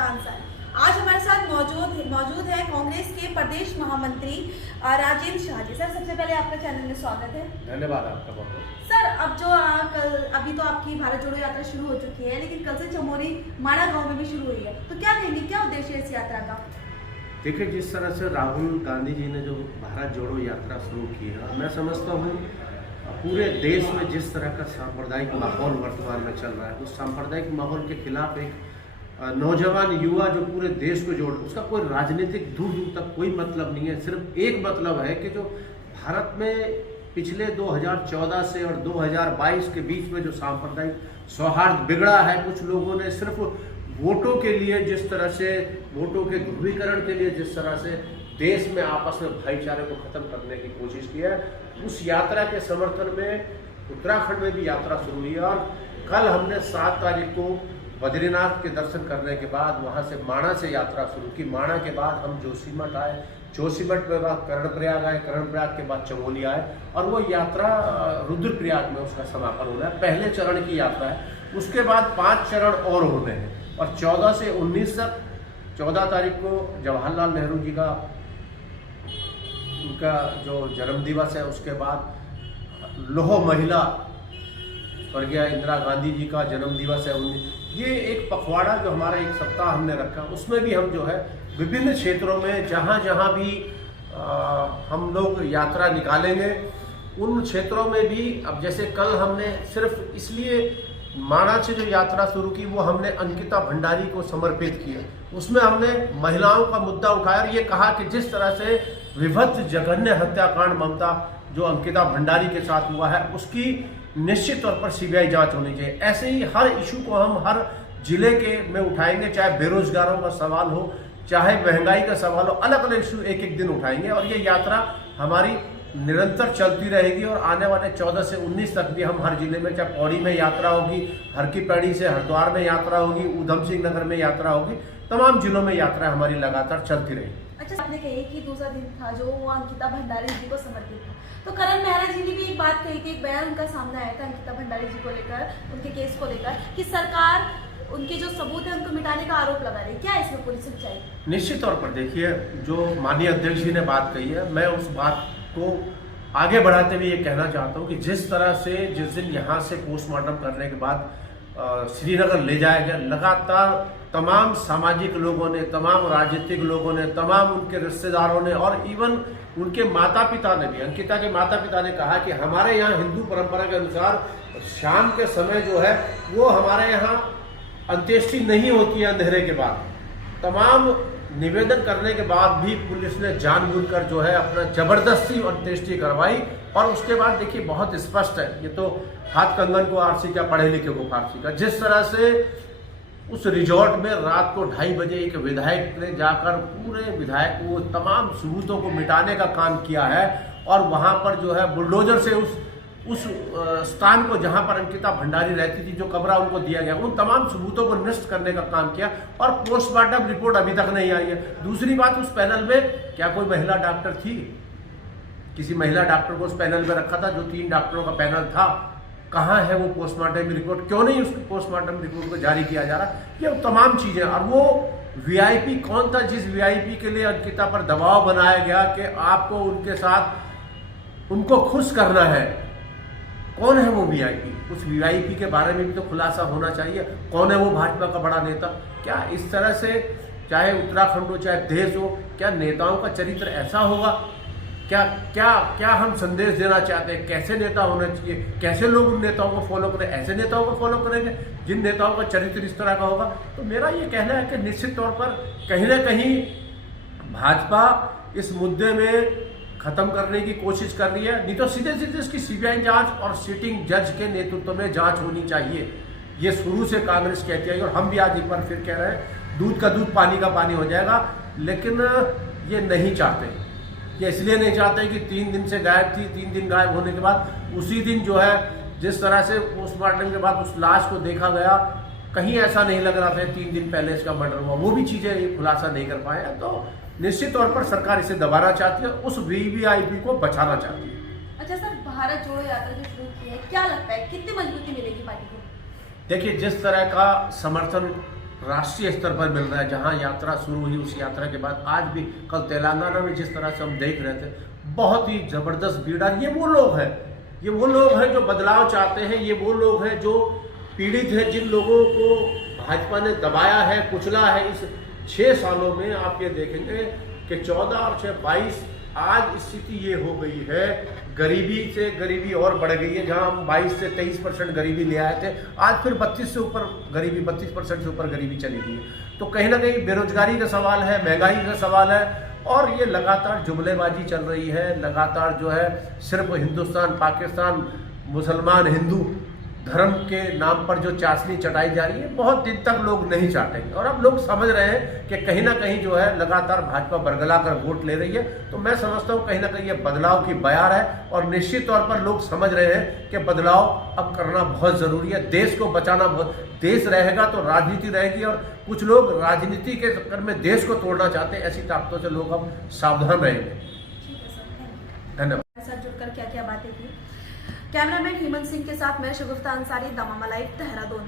का आंसर। आज हमारे साथ मौजूद है कांग्रेस के प्रदेश महामंत्री राजेंद्र शाह जी। सर, सबसे पहले आपका चैनल में स्वागत है। धन्यवाद आपका बहुत। सर, अब जो अभी तो आपकी भारत जोड़ो यात्रा शुरू हो चुकी है, लेकिन कल से चमोली माड़ा गांव में भी शुरू हुई है, तो क्या कहेंगे, क्या उद्देश्य है इस यात्रा का? देखिए, जिस तरह से राहुल गांधी जी ने जो भारत जोड़ो यात्रा शुरू की है, मैं समझता हूँ पूरे देश में जिस तरह का सांप्रदायिक माहौल वर्तमान में चल रहा है, उस सांप्रदायिक माहौल के खिलाफ एक नौजवान युवा जो पूरे देश को जोड़, उसका कोई राजनीतिक दूर दूर तक कोई मतलब नहीं है। सिर्फ एक मतलब है कि जो भारत में पिछले 2014 से और 2022 के बीच में जो सांप्रदायिक सौहार्द बिगड़ा है, कुछ लोगों ने सिर्फ वोटों के लिए, जिस तरह से वोटों के ध्रुवीकरण के लिए जिस तरह से देश में आपस में भाईचारे को खत्म करने की कोशिश की है, उस यात्रा के समर्थन में उत्तराखंड में भी यात्रा शुरू हुई है। और कल हमने 7 तारीख को बद्रीनाथ के दर्शन करने के बाद वहां से माणा से यात्रा शुरू की। माणा के बाद हम जोशीमठ आए, जोशीमठ के बाद कर्णप्रयाग आए, कर्णप्रयाग के बाद चमोली आए, और वो यात्रा रुद्रप्रयाग में उसका समापन होना है। पहले चरण की यात्रा है, उसके बाद 5 चरण और होने हैं। और 14 से 19 तक, 14 तारीख को जवाहरलाल नेहरू जी का उनका जो जन्म दिवस है, उसके बाद लोह महिला स्वर्गीय इंदिरा गांधी जी का जन्म दिवस है। ये एक पखवाड़ा जो हमारा एक सप्ताह हमने रखा, उसमें भी हम जो है विभिन्न क्षेत्रों में जहाँ जहाँ भी हम लोग यात्रा निकालेंगे, उन क्षेत्रों में भी, अब जैसे कल हमने सिर्फ इसलिए माणा से जो यात्रा शुरू की, वो हमने अंकिता भंडारी को समर्पित किया। उसमें हमने महिलाओं का मुद्दा उठाया और ये कहा कि जिस तरह से विभत्स जघन्य हत्याकांड ममता जो अंकिता भंडारी के साथ हुआ है, उसकी निश्चित तौर पर सीबीआई जांच होनी चाहिए। ऐसे ही हर इशू को हम हर जिले के में उठाएंगे, चाहे बेरोजगारों का सवाल हो, चाहे महंगाई का सवाल हो, अलग अलग इशू एक एक दिन उठाएंगे। और ये यात्रा हमारी निरंतर चलती रहेगी और आने वाले 14 से 19 तक भी हम हर जिले में, चाहे पौड़ी में यात्रा होगी, हर की पैड़ी से हरिद्वार में यात्रा होगी, ऊधम सिंह नगर में यात्रा होगी, तमाम जिलों में यात्रा हमारी लगातार चलती रहेगी। अच्छा, आपने कही कि दूसरा दिन था जो वो अंकिता भंडारी जी को समर्पित था, तो करण मेहरा जी ने भी एक बात कही कि एक बयान उनका सामने आया था अंकिता भंडारी जी को लेकर, उनके केस को लेकर, कि सरकार उनके जो सबूत है उनको मिटाने का आरोप लगा रही है। क्या इसमें पुलिस सच्चाई? निश्चित तौर पर देखिए, जो माननीय अध्यक्ष जी ने बात कही है, मैं उस बात को आगे बढ़ाते हुए ये कहना चाहता हूँ कि जिस तरह से जिस दिन यहाँ से पोस्टमार्टम करने के बाद श्रीनगर ले जाया गया, लगातार तमाम सामाजिक लोगों ने, तमाम राजनीतिक लोगों ने, तमाम उनके रिश्तेदारों ने और इवन उनके माता पिता ने भी, अंकिता के माता पिता ने कहा कि हमारे यहाँ हिंदू परंपरा के अनुसार शाम के समय जो है वो हमारे यहाँ अंत्येष्टि नहीं होती है अंधेरे के बाद। तमाम निवेदन करने के बाद भी पुलिस ने जानबूझकर जो है अपना जबरदस्ती अंत्येष्टि करवाई। और उसके बाद देखिए, बहुत स्पष्ट है, ये तो हाथ कंगन को आरसी का, पढ़े लिखे को फारसी का। जिस तरह से उस रिजॉर्ट में रात को 2:30 बजे एक विधायक ने जाकर पूरे विधायक को तमाम सबूतों को मिटाने का काम किया है, और वहां पर जो है बुलडोजर से उस स्थान को जहां पर अंकिता भंडारी रहती थी, जो कमरा उनको दिया गया, उन तमाम सबूतों को नष्ट करने का काम किया। और पोस्टमार्टम रिपोर्ट अभी तक नहीं आई है। दूसरी बात, उस पैनल में क्या कोई महिला डॉक्टर थी? किसी महिला डॉक्टर को उस पैनल में रखा था, जो 3 डॉक्टरों का पैनल था। कहाँ है वो पोस्टमार्टम रिपोर्ट? क्यों नहीं उस पोस्टमार्टम रिपोर्ट को जारी किया जा रहा? ये तमाम चीजें। और वो वीआईपी कौन था जिस वीआईपी के लिए अंकिता पर दबाव बनाया गया कि आपको उनके साथ उनको खुश करना है? कौन है वो वीआईपी? उस वीआईपी के बारे में भी तो खुलासा होना चाहिए। कौन है वो भाजपा का बड़ा नेता? क्या इस तरह से, चाहे उत्तराखंड हो चाहे देश हो, क्या नेताओं का चरित्र ऐसा होगा? क्या क्या क्या हम संदेश देना चाहते हैं? कैसे नेता होना चाहिए? कैसे लोग उन नेताओं को फॉलो करें? ऐसे नेताओं को फॉलो करेंगे जिन नेताओं का चरित्र इस तरह का होगा? तो मेरा ये कहना है कि निश्चित तौर पर कहीं ना कहीं भाजपा इस मुद्दे में खत्म करने की कोशिश कर रही है। नहीं तो सीधे सीधे इसकी सीबीआई जांच और सिटिंग जज के नेतृत्व में जांच होनी चाहिए। ये शुरू से कांग्रेस कहती है और हम भी आज एक बार फिर कह रहे हैं, दूध का दूध पानी का पानी हो जाएगा। लेकिन ये नहीं चाहते। ये इसलिए नहीं चाहते कि 3 दिन से गायब थी, 3 दिन गायब होने के बाद उसी दिन जो है जिस तरह से पोस्टमार्टम के बाद उस लाश को देखा गया, कहीं ऐसा नहीं लग रहा था 3 दिन पहले इसका मर्डर हुआ। वो भी चीजें खुलासा नहीं कर पाए हैं। तो निश्चित तौर पर सरकार इसे दबाना चाहती है, उस वीवीआईपी को बचाना चाहती है। अच्छा सर, भारत जोड़ो यात्रा जो शुरू की है, क्या लगता है कितनी मजबूती मिलेगी पार्टी को? देखिए, जिस तरह का समर्थन राष्ट्रीय स्तर पर मिल रहा है। जहां यात्रा शुरू हुई उस यात्रा के बाद आज भी कल तेलंगाना में जिस तरह से हम देख रहे थे, बहुत ही जबरदस्त भीड़। ये वो लोग हैं, ये वो लोग हैं जो बदलाव चाहते हैं, ये वो लोग हैं जो पीड़ित हैं, जिन लोगों को भाजपा ने दबाया है, कुचला है। इस 6 सालों में आप ये देखेंगे कि 14 और 6 22 आज स्थिति ये हो गई है, गरीबी से गरीबी और बढ़ गई है। जहां हम 22 से 23% गरीबी ले आए थे, आज फिर 32 से ऊपर गरीबी, 32% से ऊपर गरीबी चली गई है। तो कहीं ना कहीं बेरोजगारी का सवाल है, महंगाई का सवाल है, और ये लगातार जुमलेबाजी चल रही है। लगातार जो है सिर्फ हिंदुस्तान पाकिस्तान, मुसलमान हिंदू धर्म के नाम पर जो चाशनी चटाई जा रही है, बहुत दिन तक लोग नहीं चाटेंगे। और अब लोग समझ रहे हैं कि कहीं ना कहीं जो है लगातार भाजपा बरगला कर वोट ले रही है। तो मैं समझता हूँ कहीं ना कहीं ये बदलाव की बयार है, और निश्चित तौर पर लोग समझ रहे हैं कि बदलाव अब करना बहुत जरूरी है। देश को बचाना, देश रहेगा तो राजनीति रहेगी, और कुछ लोग राजनीति के चक्कर में देश को तोड़ना चाहते हैं। ऐसी ताकतों से लोग अब सावधान रहेंगे। ठीक है सर, धन्यवाद। साथ जुड़कर क्या क्या बातें की। कैमरामैन हेमंत सिंह के साथ मैं शगुफ्ता अंसारी, दमामा लाइव, देहरादून।